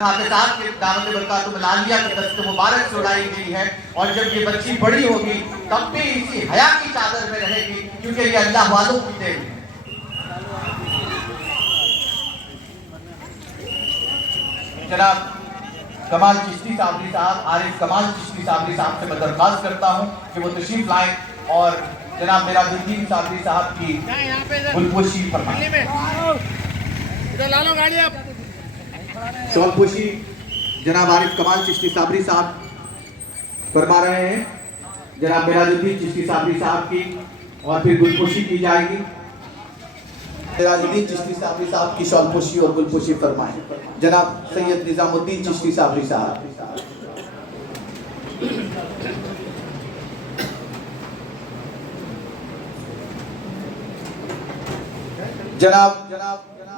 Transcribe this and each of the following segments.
हाफिज़ात के दामन बरकातुह लालिया के दस्त मुबारक से उड़ाई गई है। और जब ये बच्ची बड़ी होगी तब भी इसी हया की चादर में रहेगी, क्योंकि ये अल्लाह वालों की देन है। जनाब कमाल चिश्ती साबरी साहब, आरिफ कमाल चिश्ती साबरी साहब से मैं दरख्वास्त करता हूँ कि वो तशरीफ लाएं और जनाब मेराजुद्दीन साबरी साहब की गुलपोशी फरमाएं। शॉलपोशी जनाब आरिफ कमाल चिश्ती साबरी साहब फरमा रहे हैं। जनाब मेराजुद्दीन चिश्ती साबरी साहब की और फिर गुलपोशी की जाएगी। मेराजुद्दीन चिश्ती साबरी साहब की शॉलपोशी और गुलपोशी फरमाएं। जनाब सैयद निजामुद्दीन चिश्ती साबरी साहब। जनाब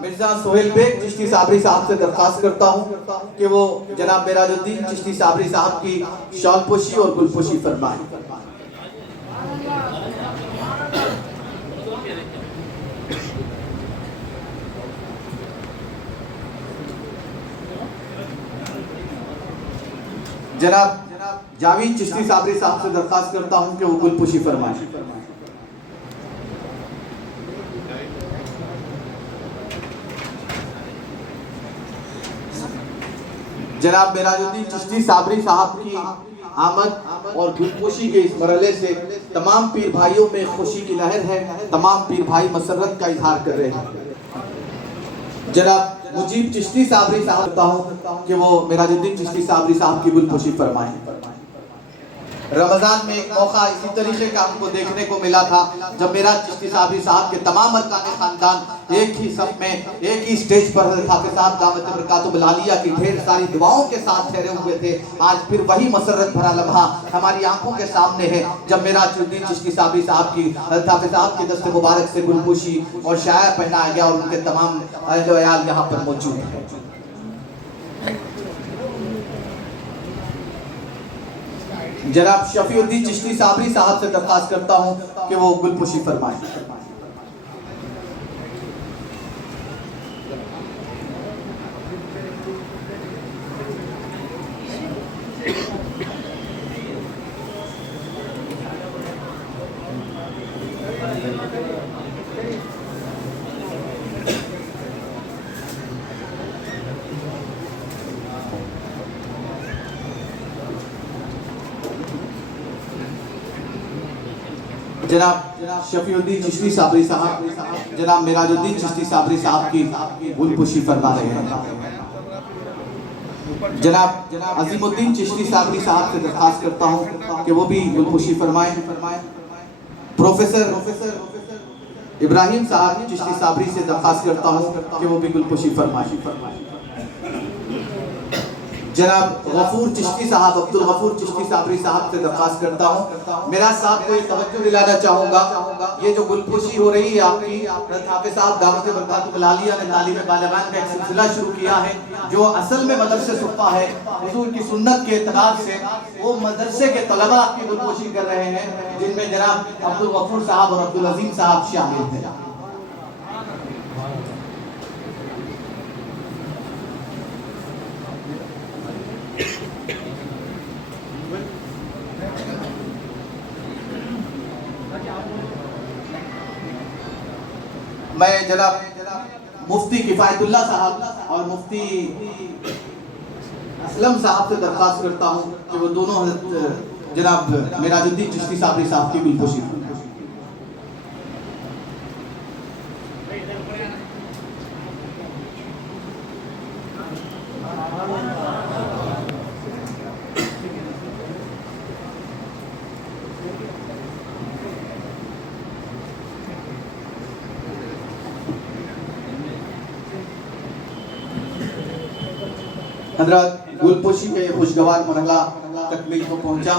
मिर्जा सोहेल बेग चिश्ती साबरी साहब से दरख्वास्त करता हूँ कि वो जनाब मेराजुद्दीन चिश्ती साबरी साहब की शॉलपोशी और गुलपोशी फरमाएं। जनाब जावेद चिश्ती साबरी साहब से दरख्वास्त करता हूँ कि वो गुलपोशी फरमाएं। जनाब मेराजुद्दीन चिश्ती साबरी साहब की आमद और गुलपोशी के इस मरहले से तमाम पीर भाइयों में खुशी की लहर है। तमाम पीर भाई मसरत का इजहार कर रहे हैं। जनाब मुजीब चिश्ती साबरी साहब कहता हूँ कि वो मेराजुद्दीन चिश्ती साबरी साहब की गुलपोशी फरमाएं। रमज़ान में एक मौका इसी तरीके का हमको देखने को मिला था जब मेरा चिश्ती साबरी साहब के तमाम अरकान खानदान एक ही सब में एक ही स्टेज पर हाफिज़ साहब दामत बरकातुह लालिया की ढेर सारी दुआओं के साथ ठहरे हुए थे। आज फिर वही मसरत भरा लम्हा हमारी आंखों के सामने है जब मेराजुद्दीन चिश्ती साबरी साहब की हाफिज़ साहब के दस्त मुबारक से गुलपोशी और शाया पहनाया गया और उनके तमाम अहल व अयाल यहाँ पर मौजूद है। जनाब शफीउद्दीन चिश्ती साबरी साहब से दरख्वास्त करता हूँ कि वो गुलपोशी फरमाएं। जनाब शफीउद्दीन चिश्ती साबरी साहब जनाब मेराजुद्दीन चिश्ती साबरी साहब की गुलपोशी फरमा रहे हैं। जनाब अजीमुद्दीन चिश्ती साबरी साहब से दरख्वास्त करता हूँ कि वो भी गुलपोशी फरमाएं। प्रोफेसर इब्राहिम साहब चिश्ती साबरी से दरख्वास्त करता हूँ कि वो भी गुलपोशी फरमाएं। जनाब गफूर चिश्ती साहब अब्दुल गफूर चिश्ती साबरी साहब से दरख्वास्त करता हूँ। मेरा साहब को ये तवज्जो दिलाना चाहूँगा, ये जो गुलपोशी हो रही है आपकी हाफिज़ साहब दामत बरकातुह लालिया ने तालीम बालिगान का एक सिलसिला शुरू किया है जो असल में मदरसे सुफ़ा है। हुजूर की सुन्नत के इत्तिबाअ से वो मदरसे के तलबा आपकी गुलपोशी कर रहे हैं जिनमें जनाब अब्दुल गफूर साहब और अब्दुल अजीम साहब शामिल हैं। मैं जनाब मुफ्ती किफायतुल्लाह साहब और मुफ्ती असलम साहब से दरख्वास्त करता हूँ कि वो दोनों जनाब मेराजुद्दीन चिश्ती साबरी साहब की गुलपोशी। हज़रात गुलपोशी के खुशगवार मरहला तकमील को पहुंचा।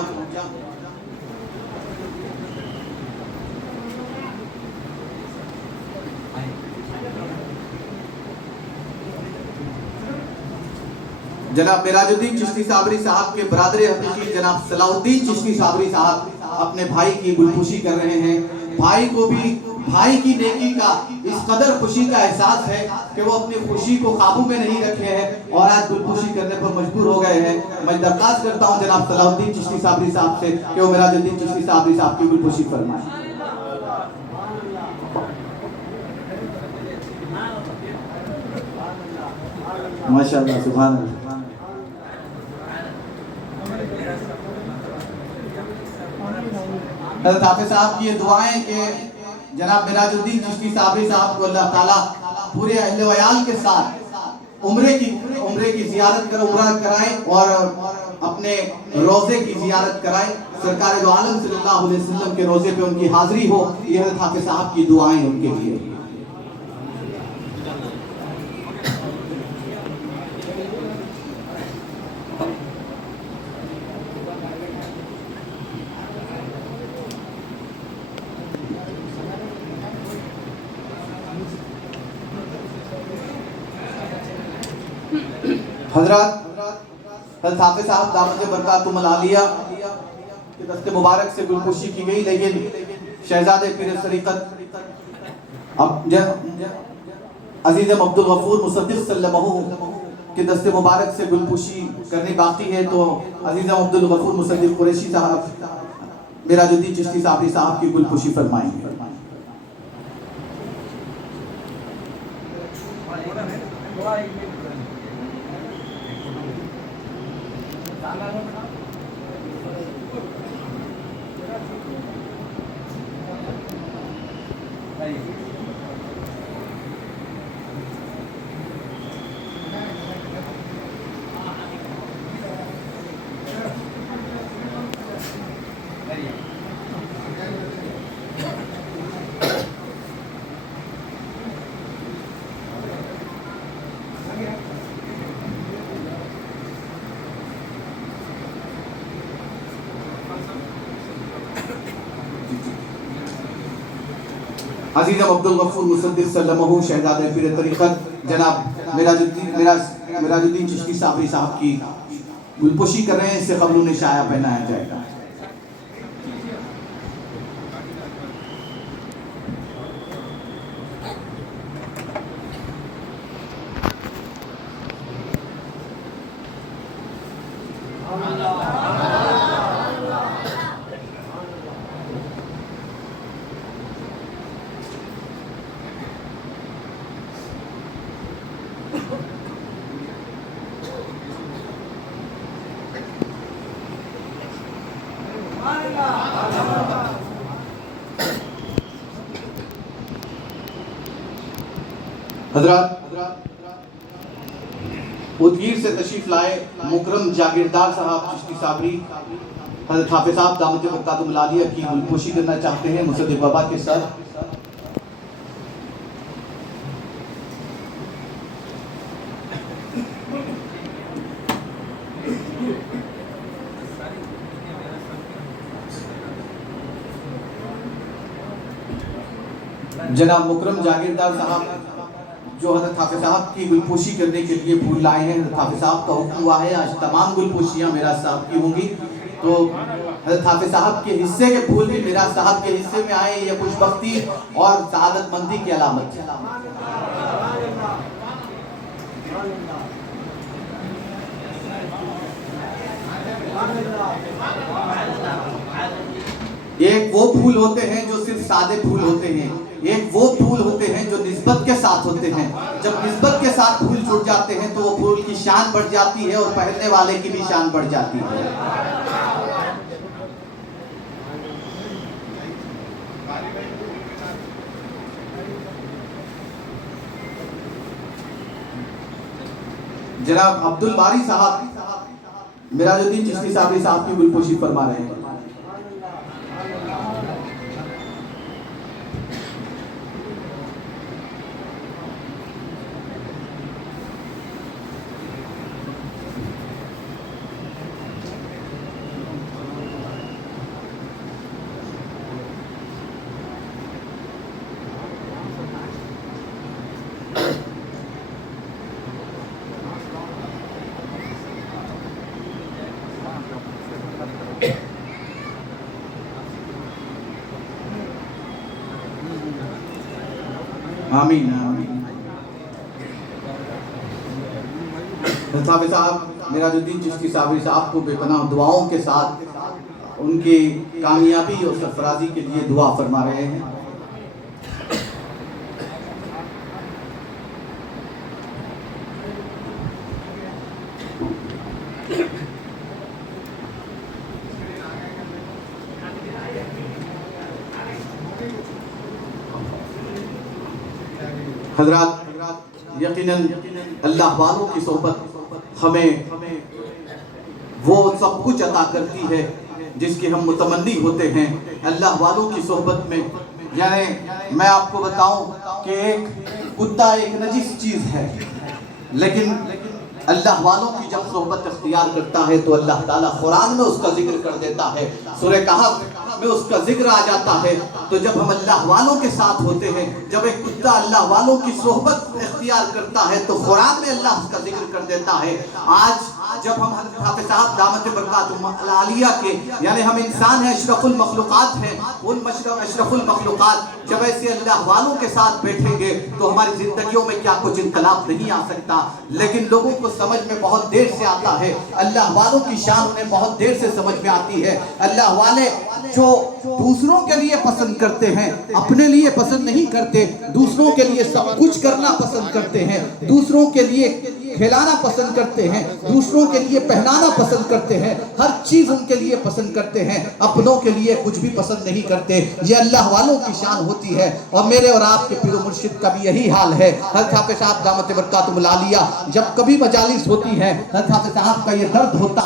जनाब मेराजुद्दीन चिश्ती साबरी साहब के बरादर हकीकी जनाब सलाउद्दीन चिश्ती साबरी साहब अपने भाई की गुलपोशी कर रहे हैं। भाई को भी भाई की नेकी का इस कदर खुशी का एहसास है कि वो अपनी खुशी को काबू में नहीं रखे हैं और आज गुलपोशी करने पर मजबूर हो गए हैं। मैं दरखास्त करता हूं जनाब सलाहुद्दीन चिश्ती साबरी साहब से कि वो मिराजुद्दीन चिश्ती साबरी साहब की गुलपोशी फरमाएं। माशाअल्लाह, सुभान अल्लाह। हज़रत हाफिज़ साहब की ये दुआएं कि जनाब मिराजुद्दीन चिश्ती साबरी साहब को अल्लाह ताला पूरे अहले वयाल के साथ उम्रे की ज़ियारत कर उम्रा कराए और अपने रोज़े की ज़ियारत कराए। सरकार दो आलम सल्लल्लाहु अलैहि वसल्लम के रोज़े पे उनकी हाज़िरी हो। ये हज़रत हाफिज़ साहब की दुआएं उनके लिए। हज़रत हाफिज़ साहब दामत बरकातुहुल आलिया के दस्ते मुबारक से गुलपोशी की गई, लेकिन शहजादे पीर तरीक़त अज़ीज़ अब्दुल गफूर मुसद्दिक़ सल्लल्लाहु के दस्ते मुबारक से गुलपोशी करनी बाकी है। तो अज़ीज़ अब्दुल गफूर मुसद्दिक़ कुरैशी साहब मिराजुद्दीन चिश्ती साबरी साहब की गुलपोशी फरमाएंगे। अज़ीज़ अब्दुल गफूर मुसद्दिक़ सल्लल्लाहु शहजादे पीर तरीक़त जनाब मिराजुद्दीन चिश्ती साबरी साहब की गुलपोशी कर रहे हैं। इससे क़ब्र में शाया पहनाया जाएगा। हज़रत उदगीर से तशरीफ लाए मुकरम जागीरदार साहब चिश्ती साबरी हज़रत हाफिज़ साहब दामत बरकातुहुल आलिया की गुलपोशी करना चाहते हैं मुसद्दिक़ बाबा के साथ। जनाब मुकरम जागीरदार साहब जो हज़रत हाफिज़ साहब की गुलपोशी करने के लिए फूल लाए हैं। हज़रत हाफिज़ साहब का हुक्म हुआ है आज तमाम गुलपोशियाँ मिराज साहब की होंगी। तो हज़रत हाफिज़ साहब के हिस्से के फूल भी मिराज साहब के हिस्से में आए। ये खुशबख्ती और सआदतमंदी की अलामत है। एक वो फूल होते हैं जो सिर्फ सादे फूल होते हैं, एक वो फूल होते हैं जो निस्बत के साथ होते हैं। जब निस्बत के साथ फूल जुड़ जाते हैं तो वो फूल की शान बढ़ जाती है और पहनने वाले की भी शान बढ़ जाती है। जनाब अब्दुल बारी साहब मिराजुद्दीन चिश्ती साबरी साहब की गुलपोशी फरमा रहे हैं। आमीन आमीन। हाफिज साहब मिराजुद्दीन चिश्ती साबरी साहब को बेपनाह दुआओं के साथ उनकी कामयाबी और सरफराजी के लिए दुआ फरमा रहे हैं। हजरात यकीनन अल्लाह वालों की सोहबत हमें वो सब कुछ अता करती है जिसकी हम मुतमन्नी होते हैं। अल्लाह वालों की सोहबत में यानी मैं आपको बताऊं कि एक कुत्ता एक नजीस चीज़ है, लेकिन अल्लाह वालों की जब सोहबत इख्तियार करता है तो अल्लाह ताला कुरान में उसका जिक्र कर देता है। सूरह कहफ में उसका जिक्र आ जाता है। तो जब हम अल्लाह वालों के साथ होते हैं, जब एक कुत्ता अल्लाह वालों की सोहबत इख्तियार करता है तो कुरान में अल्लाह उसका जिक्र कर देता है। आज जब हम हज़रत हाफिज़ साहब दामत बरकातुहुल आलिया के यानी हम इंसान हैं, अशरफुल मखलूक़ात हैं, उन अशरफुल मखलूक़ात जब ऐसे अल्लाह वालों के साथ बैठेंगे तो हमारी जिंदगियों में क्या कुछ इनकलाब नहीं आ सकता। लेकिन लोगों को समझ में बहुत देर से आता है, अल्लाह वालों की शान उन्हें बहुत देर से समझ में आती है। अल्लाह वाले जो दूसरों के लिए पसंद करते हैं, अपने लिए पसंद नहीं करते, दूसरों के लिए सब कुछ करना पसंद करते हैं, दूसरों के लिए खिलाना पसंद करते हैं, दूसरों के लिए पहनाना पसंद करते हैं, हर चीज उनके लिए पसंद करते हैं, अपनों के लिए कुछ भी पसंद नहीं करते। ये अल्लाह वालों की शान होती है। और मेरे और आपके पीर मुर्शिद का भी यही हाल है। हज़रत हाफिज़ साहब दामत बरकातुहुल आलिया जब कभी मजालिस होती है, हज़रत हाफिज़ साहब का ये दर्द होता